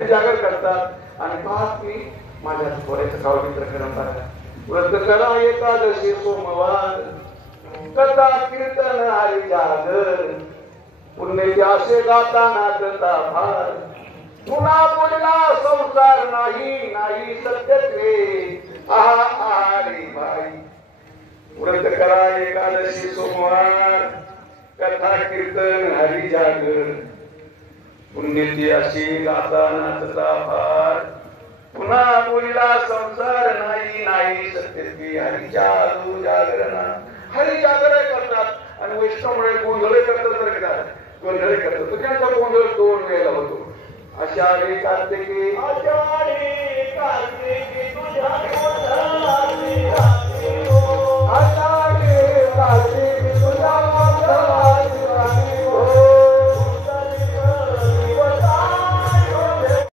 जागर करतात आणि पाहत मी माझ्या थोड्याचं कावडीत्र करत व्रत करा एकादशी सोमवार कथा कीर्तन हरी जागर पुण्य असे गाताना दता भार पुन्हा बोलला संसार नाही नाही सत्यत्वे आहा रे भाई व्रत करा एकादशी सोमवार कथा कीर्तन हरी जागर पुण्यती अशी गाताना दता भार पुन्हा बोलला संसार नाही नाही सत्यत्वे हरी जागू जागरणा हरी जागर करतात आणि वैष्णवमुळे गोंधळ करतात बरं का गोंधळ करतात तर त्यांचा गोंधळ 2 वेळेला होतो आषाढी कार्तिकी तुझ्या आषाढी कार्तिकी तुझ्या